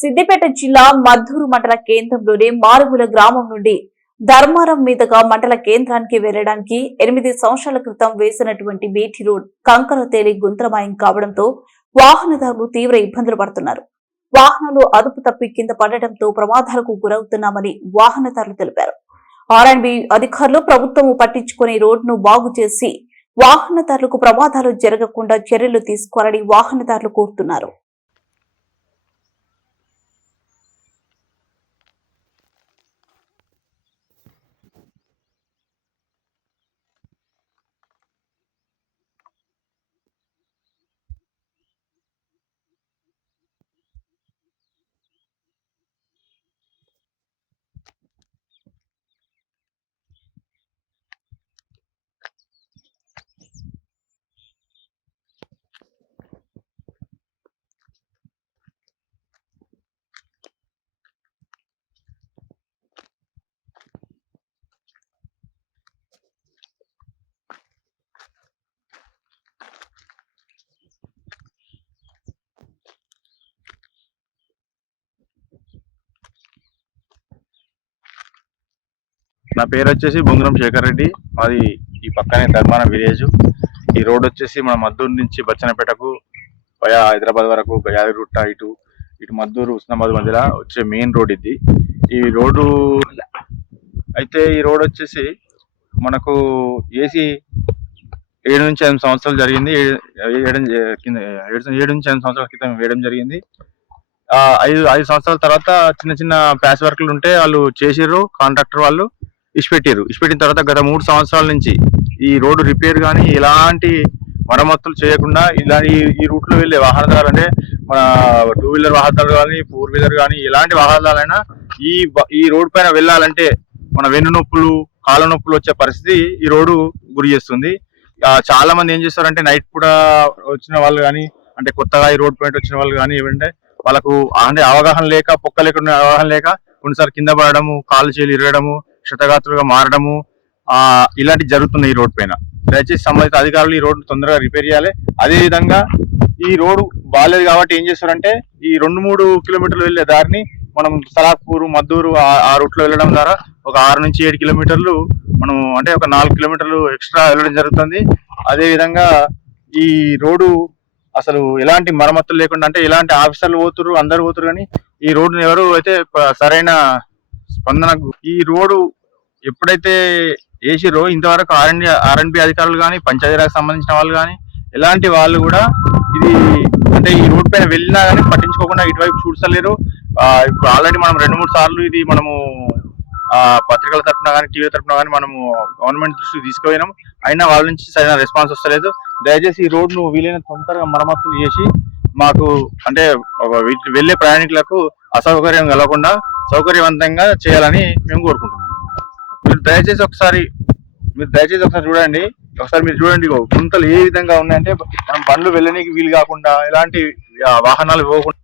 సిద్దిపేట జిల్లా మద్దూరు మండల కేంద్రంలోని మారుమూల గ్రామం నుండి ధర్మారం మీదుగా మండల కేంద్రానికి వెళ్లడానికి 8 సంవత్సరాల క్రితం వేసినటువంటి బీటీ రోడ్ కంకర తేలి గుంతలమయం కావడంతో వాహనదారులు తీవ్ర ఇబ్బందులు పడుతున్నారు. వాహనాలు అదుపు తప్పి కింద పడటంతో ప్రమాదాలకు గురవుతున్నామని వాహనదారులు తెలిపారు. ఆర్ఎండ్బి అధికారులు ప్రభుత్వం పట్టించుకుని రోడ్డును బాగు చేసి వాహనదారులకు ప్రమాదాలు జరగకుండా చర్యలు తీసుకోవాలని వాహనదారులు కోరుతున్నారు. నా పేరు వచ్చేసి బొంగురం శేఖర్ రెడ్డి. మాది ఈ పక్కనే ధర్మారం విలేజ్. ఈ రోడ్ వచ్చేసి మన మద్దూరు నుంచి బచ్చనపేటకు వయా హైదరాబాద్ వరకు యాదగిరిగుట్ట ఇటు మద్దూరు ఉస్నాబాద్ మధ్యలో వచ్చే మెయిన్ రోడ్ ఇది. ఈ రోడ్డు అయితే ఈ రోడ్ వచ్చేసి మనకు ఏసీ 7 నుంచి 8 సంవత్సరాలు జరిగింది. 7 నుంచి 8 సంవత్సరాల క్రితం వేయడం జరిగింది. 5 సంవత్సరాల తర్వాత చిన్న చిన్న ప్యాచ్ వర్క్లు ఉంటే వాళ్ళు చేసిర్రు, కాంట్రాక్టర్ వాళ్ళు ఇచ్చిపెట్టిన తర్వాత గత 3 సంవత్సరాల నుంచి ఈ రోడ్డు రిపేర్ కానీ ఎలాంటి మరమ్మతులు చేయకుండా ఇలా ఈ రూట్ లో వెళ్లే వాహనదారులు అంటే మన 2 వీలర్ వాహనదారులు కానీ 4 వీలర్ కానీ ఎలాంటి వాహనదారులైనా ఈ రోడ్ పైన వెళ్ళాలంటే మన వెన్ను నొప్పులు, కాళ్ళ నొప్పులు వచ్చే పరిస్థితి ఈ రోడ్డు గురి చేస్తుంది. చాలా మంది ఏం చేస్తారంటే నైట్ కూడా వచ్చిన వాళ్ళు కానీ, అంటే కొత్తగా ఈ రోడ్ పైన వచ్చిన వాళ్ళు కానీ ఏమంటే వాళ్ళకు అంటే అవగాహన లేక, పొక్క లేకుండా అవగాహన లేక కొన్నిసార్లు కింద పడడము, కాళ్ళు చేలు ఇరగడము, క్షతగాత్రులుగా మారడము ఇలాంటి జరుగుతున్నాయి ఈ రోడ్ పైన. దయచేసి సంబంధిత అధికారులు ఈ రోడ్డు తొందరగా రిపేర్ చేయాలి. అదే విధంగా ఈ రోడ్డు బాగాలేదు కాబట్టి ఏం చేస్తారంటే ఈ 2-3 కిలోమీటర్లు వెళ్లే దారిని మనం సలాపూర్, మద్దూరు ఆ రూట్ లో వెళ్ళడం ద్వారా ఒక 6 నుంచి 7 కిలోమీటర్లు మనం అంటే ఒక 4 కిలోమీటర్లు ఎక్స్ట్రా వెళ్ళడం జరుగుతుంది. అదే విధంగా ఈ రోడ్డు అసలు ఎలాంటి మరమ్మతులు లేకుండా, అంటే ఎలాంటి ఆఫీసర్లు పోతురు, అందరు పోతురు, కానీ ఈ రోడ్డుని ఎవరు అయితే సరైన స్పందన ఈ రోడ్డు ఎప్పుడైతే వేసిరో ఇంతవరకు ఆర్ఎండ్బి అధికారులు కానీ, పంచాయతీరాజ్ సంబంధించిన వాళ్ళు కానీ ఎలాంటి వాళ్ళు కూడా ఇది అంటే ఈ రోడ్ పైన వెళ్ళినా కానీ పట్టించుకోకుండా ఇటువైపు చూడలేరు. ఇప్పుడు ఆల్రెడీ మనం 2-3 సార్లు ఇది మనము పత్రికల తరఫున కానీ, టీవీ తరఫున కానీ మనము గవర్నమెంట్ దృష్టికి తీసుకుపోయినాం. అయినా వాళ్ళ నుంచి సరైన రెస్పాన్స్ వస్తలేదు. దయచేసి ఈ రోడ్ను వీలైన తొందరగా మరమ్మతులు చేసి మాకు అంటే వెళ్లే ప్రయాణికులకు అసౌకర్యం కలగకుండా సౌకర్యవంతంగా చేయాలని మేము కోరుకుంటున్నాం. మీరు దయచేసి ఒకసారి చూడండి. మీరు చూడండి గుంతలు ఏ విధంగా ఉన్నాయంటే మనం బండ్లు వెళ్ళడానికి వీలు కాకుండా, ఎలాంటి వాహనాలు పోకుండా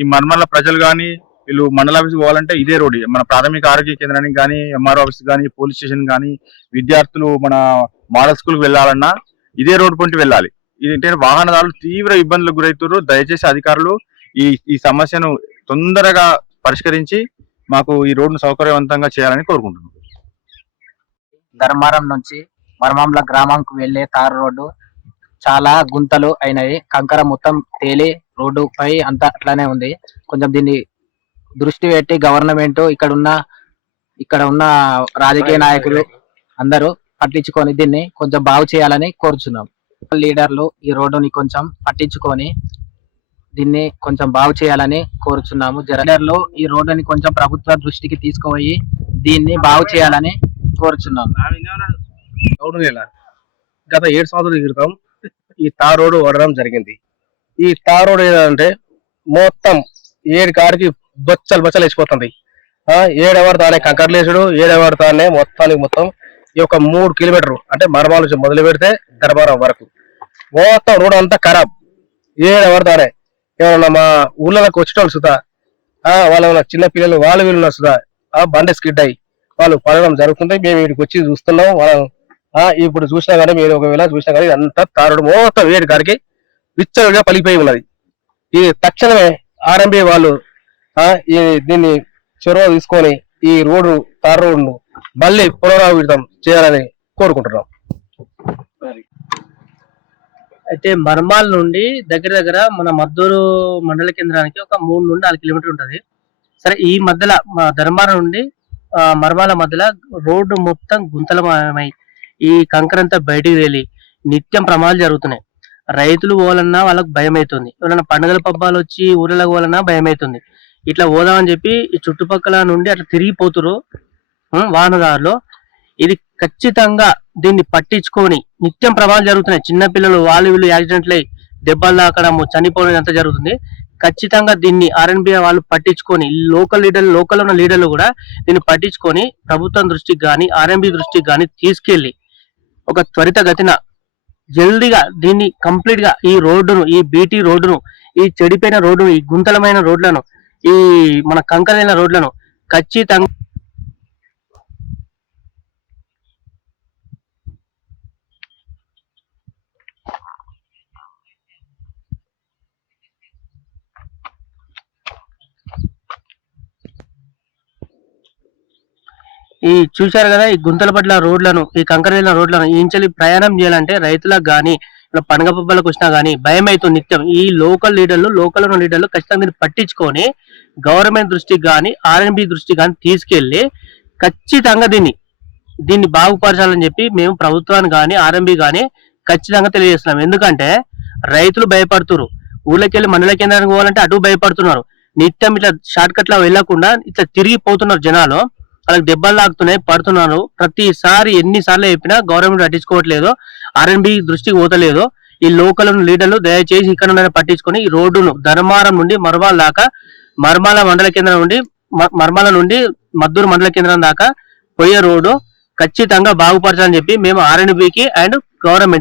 ఈ మర్మల్ల ప్రజలు కానీ వీళ్ళు మండల ఆఫీస్ పోవాలంటే ఇదే రోడ్, మన ప్రాథమిక ఆరోగ్య కేంద్రానికి కానీ, ఎంఆర్ఓ ఆఫీస్ కానీ, పోలీస్ స్టేషన్ కానీ, విద్యార్థులు మన మోడల్ స్కూల్ కి వెళ్ళాలన్నా ఇదే రోడ్ పొంటి వెళ్ళాలి. ఇది వాహనదారులు తీవ్ర ఇబ్బందులకు గురవుతారు. దయచేసి అధికారులు ఈ సమస్యను తొందరగా పరిష్కరించి మాకు ఈ రోడ్డును సౌకర్యవంతంగా చేయాలని కోరుకుంటున్నాం. ధర్మారం నుంచి మర్మంల గ్రామంకు వెళ్లే తారు రోడ్డు చాలా గుంతలు అయినాయి. కంకర మొత్తం తేలి రోడ్డు పై అంతా అట్లానే ఉంది. కొంచెం దీన్ని దృష్టి పెట్టి గవర్నమెంట్ ఇక్కడ ఉన్న రాజకీయ నాయకులు అందరూ పట్టించుకొని దీన్ని కొంచెం బాగు చేయాలని కోరుచున్నాం. లీడర్లు ఈ రోడ్డుని కొంచెం పట్టించుకొని దీన్ని కొంచెం బాగు చేయాలని కోరుచున్నాము. లీడర్లు ఈ రోడ్డుని కొంచెం ప్రభుత్వ దృష్టికి తీసుకుపోయి దీన్ని బాగు చేయాలని కోరుచున్నాము. గత 7 సంవత్సరాల క్రితం ఈ తార్ రోడ్డు వడడం జరిగింది. ఈ తార్ రోడ్ ఏదంటే మొత్తం 7 కాడికి బచ్చలు వేసిపోతుంది. 7 ఎవరు తానే కంకర్లేసుడు, 7 ఎవరు తానే మొత్తం ఈ యొక్క 3 కిలోమీటర్లు అంటే మరమాల నుంచి మొదలు పెడితే ధర్మారం వరకు మొత్తం రోడ్ అంతా ఖరాబ్. ఎవరిదానే ఏమన్నా మా ఊళ్ళలోకి వచ్చేటోళ్ళు సుధా వాళ్ళ చిన్న పిల్లలు వాళ్ళు వీళ్ళు సుధా బండి స్కిడ్ అయ్యి వాళ్ళు పడడం జరుగుతుంది. మేము వీడికి వచ్చి చూస్తున్నాం. వాళ్ళ ఇప్పుడు చూసినా కానీ మీరు ఒకవేళ చూసినా కానీ అంతా తారుడు మొత్తం వేడి గారికి విచ్చలుగా పలిపోయి ఉన్నది. ఇది తక్షణమే ఆర్ఎంబి వాళ్ళు దీన్ని చొరవ తీసుకొని ఈ రోడ్డు తారు రోడ్డును మళ్ళీ పునరావృతం చేయాలని కోరుకుంటున్నాం. అయితే మర్మాల్ నుండి దగ్గర మన మద్దూరు మండల కేంద్రానికి ఒక 3 నుండి 4 కిలోమీటర్లు ఉంటది. సరే, ఈ మధ్యలో మా ధర్మారం నుండి మర్మాల మధ్యలో రోడ్డు మొత్తం గుంతలమై ఈ కంకరంతా బయటికి తేలి నిత్యం ప్రమాదాలు జరుగుతున్నాయి. రైతులు పోవాలన్నా వాళ్ళకి భయం అవుతుంది. ఎవరైనా పండుగల పబ్బాలు వచ్చి ఊర్లకు పోవాలన్నా భయం అవుతుంది. ఇట్లా పోదామని చెప్పి ఈ చుట్టుపక్కల నుండి అట్లా తిరిగిపోతురు వాహనదారులు. ఇది ఖచ్చితంగా దీన్ని పట్టించుకొని నిత్యం ప్రమాదాలు జరుగుతున్నాయి. చిన్నపిల్లలు వాళ్ళు వీళ్ళు యాక్సిడెంట్లు అయ్యి దెబ్బలు తాకడము చనిపోవడం అంతా జరుగుతుంది. ఖచ్చితంగా దీన్ని ఆర్ఎన్బి వాళ్ళు పట్టించుకొని లోకల్ ఉన్న లీడర్లు కూడా దీన్ని పట్టించుకొని ప్రభుత్వం దృష్టికి కానీ ఆర్ఎన్బి దృష్టికి కానీ తీసుకెళ్లి ఒక త్వరితగతిన జల్దీగా దీన్ని కంప్లీట్ గా ఈ రోడ్డును, ఈ బీటీ రోడ్డును, ఈ చెడిపోయిన రోడ్డును, ఈ గుంతలమైన రోడ్లను, ఈ మన కంకరైన రోడ్లను ఖచ్చితంగా ఈ చూశారు కదా ఈ గుంతల పట్ల రోడ్లను, ఈ కంకరైన రోడ్లను ఇంచలి ప్రయాణం చేయాలంటే రైతులకు గానీ ఇలా పండుగ పబ్బలకు వచ్చినా గానీ భయం అవుతుంది నిత్యం. ఈ లోకల్ ఉన్న లీడర్లు ఖచ్చితంగా దీన్ని పట్టించుకొని గవర్నమెంట్ దృష్టికి కానీ ఆర్ఎన్బి దృష్టికి కానీ తీసుకెళ్లి ఖచ్చితంగా దీన్ని బాగుపరచాలని చెప్పి మేము ప్రభుత్వాన్ని కానీ ఆర్ఎన్బి కానీ ఖచ్చితంగా తెలియజేస్తున్నాం. ఎందుకంటే రైతులు భయపడుతున్నారు. ఊళ్ళకెళ్ళి మండల కేంద్రానికి పోవాలంటే అటు భయపడుతున్నారు. నిత్యం ఇట్లా షార్ట్ కట్ లా వెళ్లకుండా ఇట్లా తిరిగిపోతున్నారు జనాలు. వాళ్ళకి దెబ్బలు తాకుతున్నాయి, పడుతున్నారు. ప్రతిసారి ఎన్నిసార్లు చెప్పినా గవర్నమెంట్ పట్టించుకోవట్లేదు, ఆర్ఎన్బి దృష్టికి పోతలేదు. ఈ లోకల్ లీడర్లు దయచేసి ఇక్కడ పట్టించుకొని ఈ రోడ్డును ధర్మారం నుండి మర్మాల దాకా, మర్మాల మండల కేంద్రం నుండి మర్మాల నుండి మద్దూరు మండల కేంద్రం దాకా పోయే రోడ్డు ఖచ్చితంగా బాగుపరచాలని చెప్పి మేము ఆర్ఎన్బికి అండ్ గవర్నమెంట్